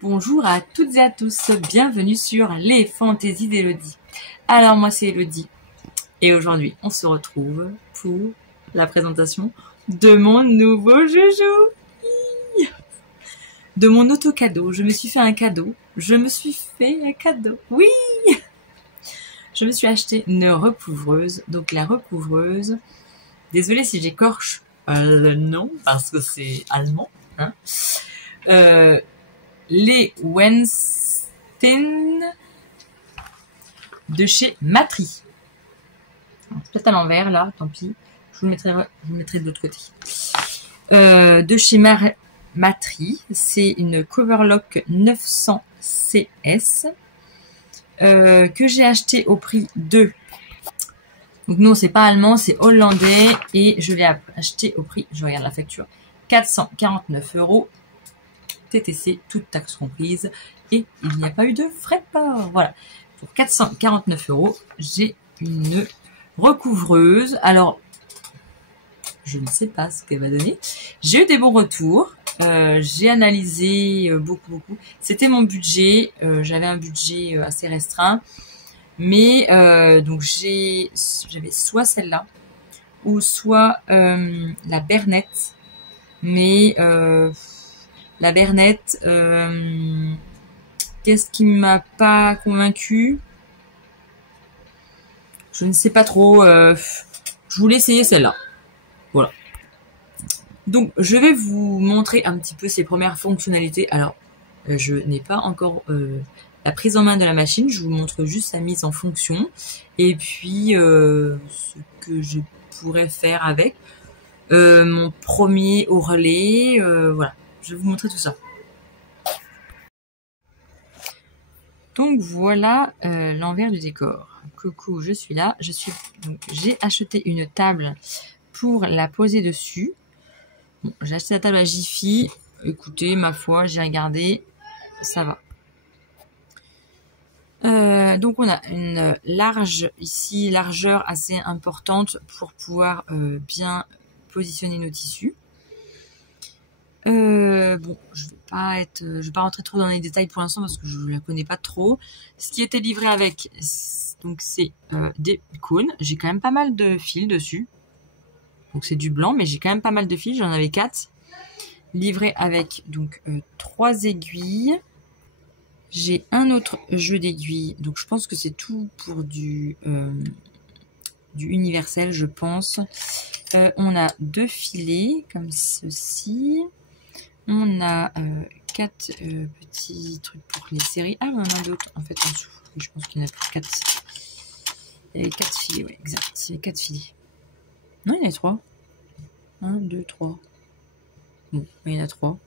Bonjour à toutes et à tous, bienvenue sur les fantaisies d'Elodie. Alors moi c'est Elodie et aujourd'hui on se retrouve pour la présentation de mon nouveau joujou. De mon auto-cadeau, je me suis fait un cadeau, oui. Je me suis acheté une recouvreuse, donc la recouvreuse, désolée si j'écorche le nom parce que c'est allemand, hein. Les Weinstein de chez Matri. C'est peut-être à l'envers là, tant pis. Je vous le mettrai de l'autre côté. De chez Matri, c'est une Coverlock 900 CS que j'ai acheté au prix de... Donc non, c'est pas allemand, c'est hollandais et je l'ai acheté au prix, je regarde la facture, 449 €. TTC, toute taxe comprise, et il n'y a pas eu de frais de port. Voilà. Pour 449 €, j'ai une recouvreuse. Alors, je ne sais pas ce qu'elle va donner. J'ai eu des bons retours. J'ai analysé beaucoup. C'était mon budget. J'avais un budget assez restreint. Mais donc j'avais soit celle-là, ou soit la Bernette. Mais... la Bernette, qu'est-ce qui m'a pas convaincu? Je ne sais pas trop. Je voulais essayer celle-là. Voilà. Donc, je vais vous montrer un petit peu ses premières fonctionnalités. Alors, je n'ai pas encore la prise en main de la machine. Je vous montre juste sa mise en fonction. Et puis, ce que je pourrais faire avec. Mon premier ourlet. Voilà. Je vais vous montrer tout ça. Donc voilà l'envers du décor. Coucou, je suis là. J'ai acheté une table pour la poser dessus. Bon, j'ai acheté la table à Jiffy. Écoutez, ma foi, j'ai regardé. Ça va. Donc on a une largeur assez importante pour pouvoir bien positionner nos tissus. Bon, je vais pas rentrer trop dans les détails pour l'instant parce que je la connais pas trop. Ce qui était livré avec, donc c'est des cônes. J'ai quand même pas mal de fils dessus. Donc c'est du blanc, mais j'ai quand même pas mal de fils. J'en avais 4. Livré avec donc 3 aiguilles. J'ai un autre jeu d'aiguilles. Donc je pense que c'est tout pour du universel, je pense. On a 2 filets comme ceci. On a 4 petits trucs pour les serrer. Ah, on en a d'autres en fait en dessous. Je pense qu'il y en a plus 4. Il y avait 4 filets, ouais, exact. C'est les 4 filets. Non, il y en a 3. 1, 2, 3. Bon, il y en a 3.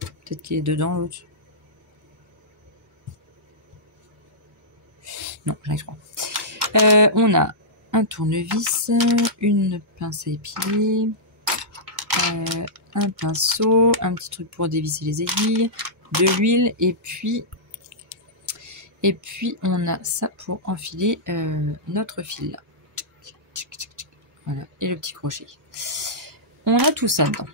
Peut-être qu'il est dedans l'autre. Non, j'en ai 3. On a un tournevis, une pince à épiler. Un pinceau, un petit truc pour dévisser les aiguilles, de l'huile et puis on a ça pour enfiler notre fil là. Voilà, et le petit crochet. On a tout ça dedans.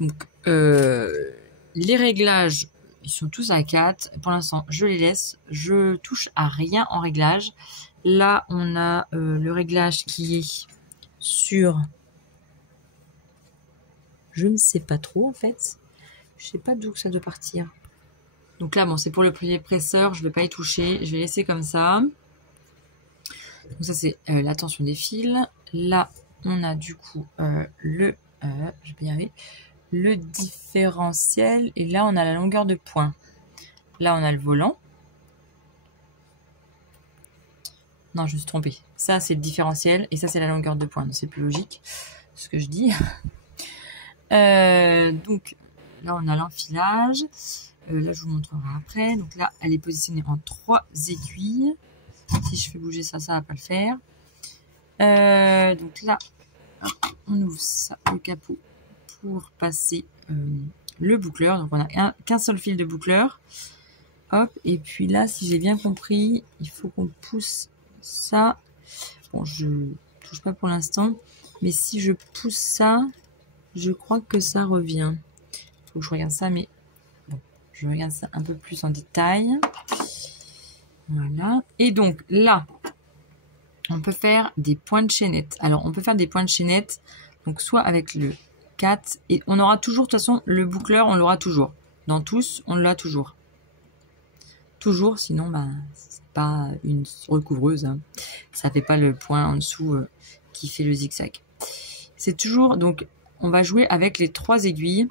Donc les réglages, ils sont tous à 4. Pour l'instant, je les laisse. Je touche à rien en réglage. Là, on a le réglage qui est sur... Je ne sais pas trop en fait. Je sais pas d'où ça doit partir. Donc là, bon, c'est pour le presseur. Je ne vais pas y toucher. Je vais laisser comme ça. Donc ça, c'est la tension des fils. Là, on a du coup je vais y arriver, le différentiel. Et là, on a la longueur de pointe. Là, on a le volant. Non, je me suis trompée. Ça, c'est le différentiel. Et ça, c'est la longueur de pointe. C'est plus logique ce que je dis. Donc là on a l'enfilage, là je vous montrerai après. Donc là elle est positionnée en 3 aiguilles. Si je fais bouger ça, ça va pas le faire. Donc là on ouvre ça, le capot, pour passer le boucleur. Donc on a qu'un seul fil de boucleur. Hop, et puis là si j'ai bien compris, il faut qu'on pousse ça. Bon, je touche pas pour l'instant, mais si je pousse ça, je crois que ça revient. Faut que je regarde ça, mais bon, Je regarde ça un peu plus en détail. Voilà. Et donc là, on peut faire des points de chaînette. Alors, on peut faire des points de chaînette, donc soit avec le 4, et on aura toujours, de toute façon, le boucleur, on l'aura toujours. Dans tous, on l'a toujours. Toujours, sinon, bah, c'est pas une recouvreuse. Hein. Ça fait pas le point en dessous qui fait le zigzag. C'est toujours, donc, on va jouer avec les 3 aiguilles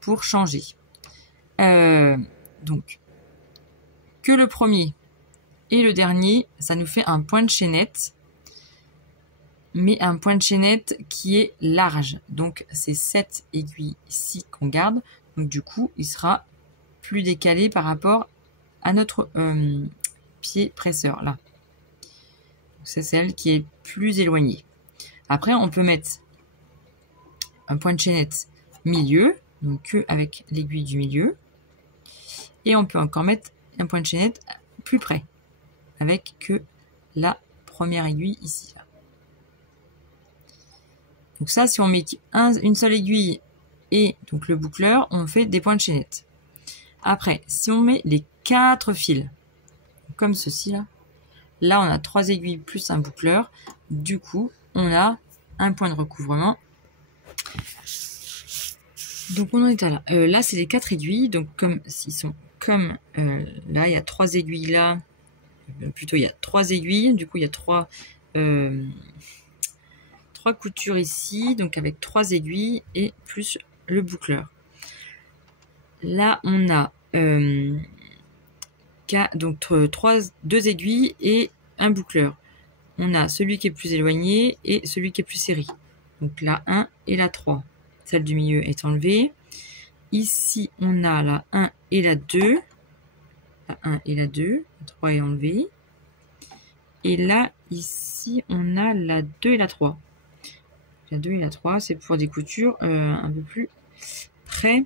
pour changer. Donc, que le premier et le dernier, ça nous fait un point de chaînette, mais un point de chaînette qui est large. Donc, c'est cette aiguille-ci qu'on garde. Donc, du coup, il sera plus décalé par rapport à notre pied presseur, là. C'est celle qui est plus éloignée. Après, on peut mettre un point de chaînette milieu, donc que avec l'aiguille du milieu. Et on peut encore mettre un point de chaînette plus près, avec que la première aiguille ici. Là. Donc ça, si on met une seule aiguille et donc le boucleur, on fait des points de chaînette. Après, si on met les 4 fils, comme ceci là, là on a 3 aiguilles plus un boucleur. Du coup, on a un point de recouvrement. Donc on en est là. Là, c'est les 4 aiguilles. Donc comme s'ils sont comme là, il y a 3 aiguilles là. Plutôt, il y a 3 aiguilles. Du coup, il y a 3 coutures ici. Donc avec 3 aiguilles et plus le boucleur. Là, on a donc 2 aiguilles et un boucleur. On a celui qui est plus éloigné et celui qui est plus serré. Donc la 1 et la 3. Celle du milieu est enlevée. Ici, on a la 1 et la 2. La 1 et la 2. La 3 est enlevée. Et là, ici, on a la 2 et la 3. La 2 et la 3, c'est pour des coutures un peu plus près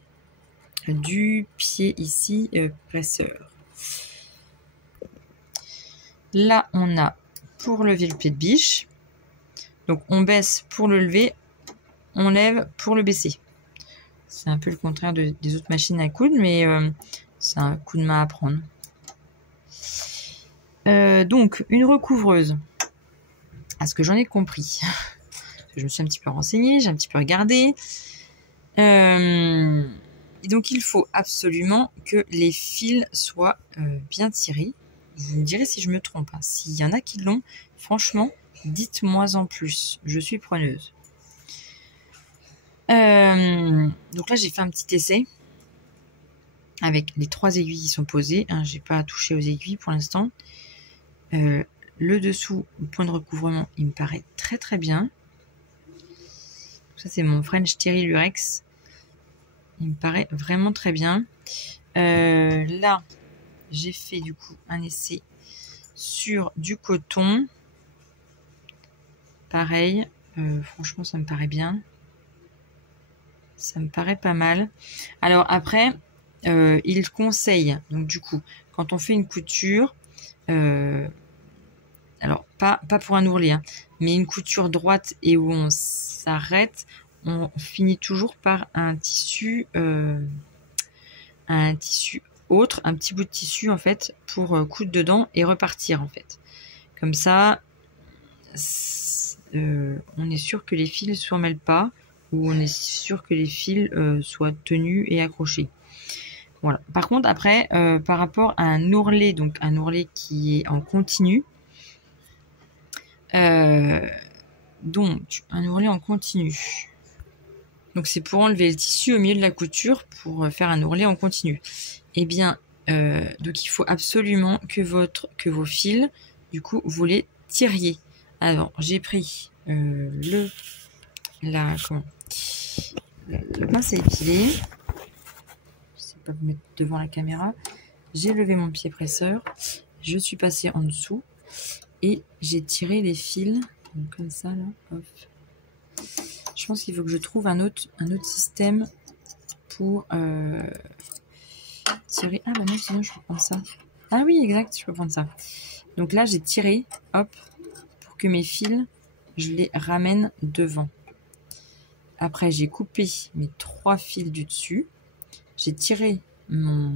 du pied ici, presseur. Là, on a pour lever le pied de biche. Donc, on baisse pour le lever, on lève pour le baisser. C'est un peu le contraire des autres machines à coudre, mais c'est un coup de main à prendre. Donc, une recouvreuse. À ce que j'en ai compris. Je me suis un petit peu renseignée, j'ai un petit peu regardé. Et donc, il faut absolument que les fils soient bien tirés. Vous me direz si je me trompe. Hein. S'il y en a qui l'ont, franchement, dites-moi en plus. Je suis preneuse. Donc là, j'ai fait un petit essai avec les 3 aiguilles qui sont posées. Hein, j'ai pas touché aux aiguilles pour l'instant. Le dessous, le point de recouvrement, il me paraît très très bien. Ça, c'est mon French Terry Lurex. Il me paraît vraiment très bien. Là, j'ai fait du coup un essai sur du coton. Pareil, franchement, ça me paraît bien. Ça me paraît pas mal. Alors après, il conseille, donc du coup, quand on fait une couture, alors pas pour un ourlet, hein, mais une couture droite et où on s'arrête, on finit toujours par un tissu autre, un petit bout de tissu en fait, pour coudre dedans et repartir en fait. Comme ça, on est sûr que les fils ne se mêlent pas, ou on est sûr que les fils soient tenus et accrochés. Voilà. Par contre, après, par rapport à un ourlet, donc un ourlet qui est en continu, donc un ourlet en continu. Donc c'est pour enlever le tissu au milieu de la couture pour faire un ourlet en continu. Eh bien, donc il faut absolument que vos fils, du coup, vous les tiriez. Alors, j'ai pris la pince à épiler. Je sais pas vous mettre devant la caméra. J'ai levé mon pied presseur. Je suis passée en dessous et j'ai tiré les fils donc comme ça là. Hop. Je pense qu'il faut que je trouve un autre système pour tirer. Ah bah non, sinon je peux prendre ça. Ah oui, exact, je peux prendre ça. Donc là, j'ai tiré, hop, pour que mes fils, je les ramène devant. Après, j'ai coupé mes 3 fils du dessus. J'ai tiré mon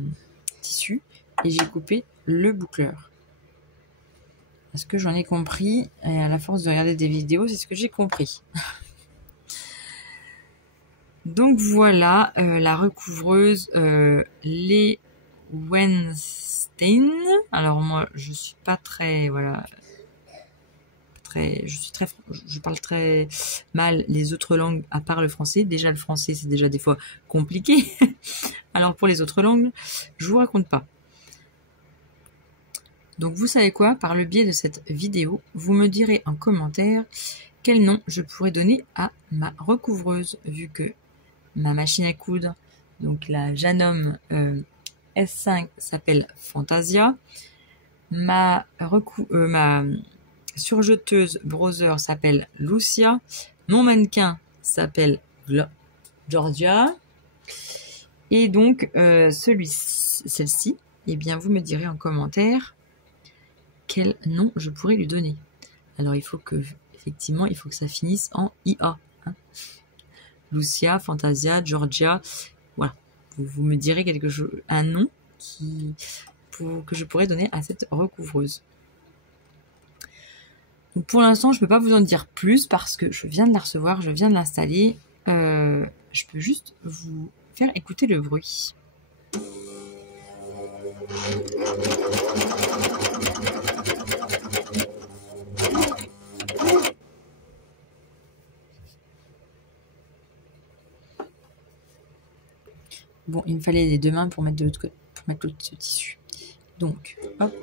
tissu et j'ai coupé le boucleur. Parce que j'en ai compris, et à la force de regarder des vidéos, c'est ce que j'ai compris. Donc voilà la recouvreuse les Weinstein. Alors moi je suis pas très je parle très mal les autres langues à part le français. Déjà le français c'est déjà des fois compliqué. Alors pour les autres langues, je vous raconte pas. Donc vous savez quoi, par le biais de cette vidéo, vous me direz en commentaire quel nom je pourrais donner à ma recouvreuse, vu que ma machine à coudre, donc la Janome S5 s'appelle Fantasia, ma surjeteuse browser s'appelle Lucia, mon mannequin s'appelle Georgia, et donc celle-ci, eh bien vous me direz en commentaire quel nom je pourrais lui donner. Alors il faut que ça finisse en IA. Hein. Lucia, Fantasia, Georgia, voilà. Vous me direz un nom que je pourrais donner à cette recouvreuse. Donc pour l'instant, je ne peux pas vous en dire plus parce que je viens de la recevoir, je viens de l'installer. Je peux juste vous faire écouter le bruit. Bon, il me fallait les deux mains pour mettre de l'autre côté, pour mettre l'autre tissu. Donc, hop.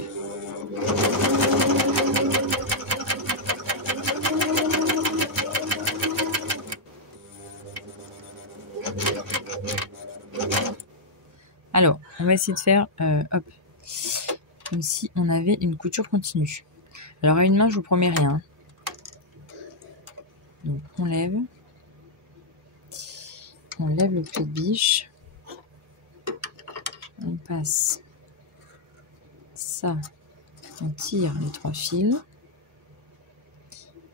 Alors, on va essayer de faire, hop, comme si on avait une couture continue. Alors, à une main, je vous promets rien. Donc, on lève le pied de biche. On passe ça, on tire les 3 fils.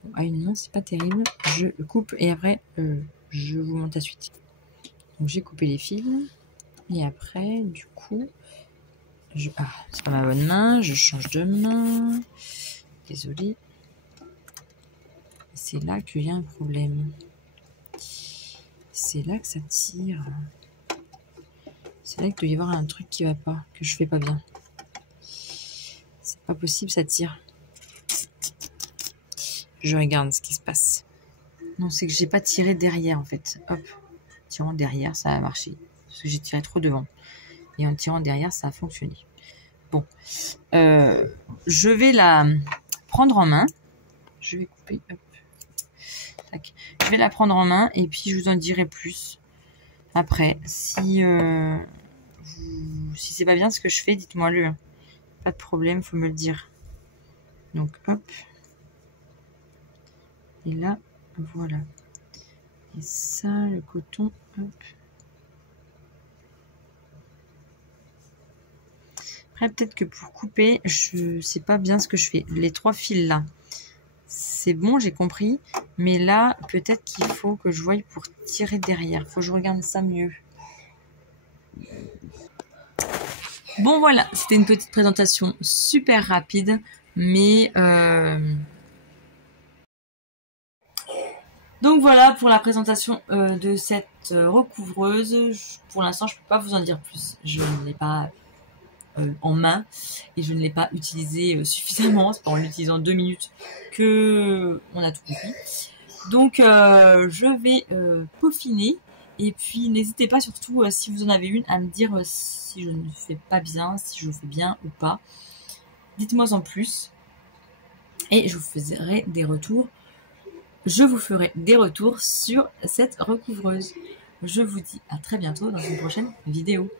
Bon, à une main, c'est pas terrible. Je coupe et après, je vous montre la suite. Donc, j'ai coupé les fils. Et après, du coup, c'est pas ma bonne main, je change de main. Désolée. C'est là qu'il y a un problème. C'est là que ça tire. C'est là qu'il doit y avoir un truc qui va pas, que je fais pas bien. C'est pas possible, ça tire. Je regarde ce qui se passe. Non, c'est que j'ai pas tiré derrière en fait. Hop, tirant derrière, ça a marché. Parce que j'ai tiré trop devant. Et en tirant derrière, ça a fonctionné. Bon, je vais la prendre en main. Je vais couper. Hop. Tac. Je vais la prendre en main et puis je vous en dirai plus. Après, si c'est pas bien ce que je fais, dites-moi le. Pas de problème, faut me le dire. Donc hop. Et là, voilà. Et ça, le coton, hop. Après, peut-être que pour couper, je sais pas bien ce que je fais. Les 3 fils là, c'est bon, j'ai compris. Mais là, peut-être qu'il faut que je voie pour tirer derrière. Faut que je regarde ça mieux. Bon, voilà, c'était une petite présentation super rapide. Mais donc voilà pour la présentation de cette recouvreuse. Pour l'instant, je peux pas vous en dire plus. Je ne l'ai pas en main et je ne l'ai pas utilisé suffisamment. C'est pas en l'utilisant 2 minutes que on a tout compris. Donc je vais peaufiner et puis n'hésitez pas surtout si vous en avez une à me dire si je ne fais pas bien, si je fais bien ou pas. Dites-moi en plus et je vous ferai des retours. Je vous ferai des retours sur cette recouvreuse. Je vous dis à très bientôt dans une prochaine vidéo.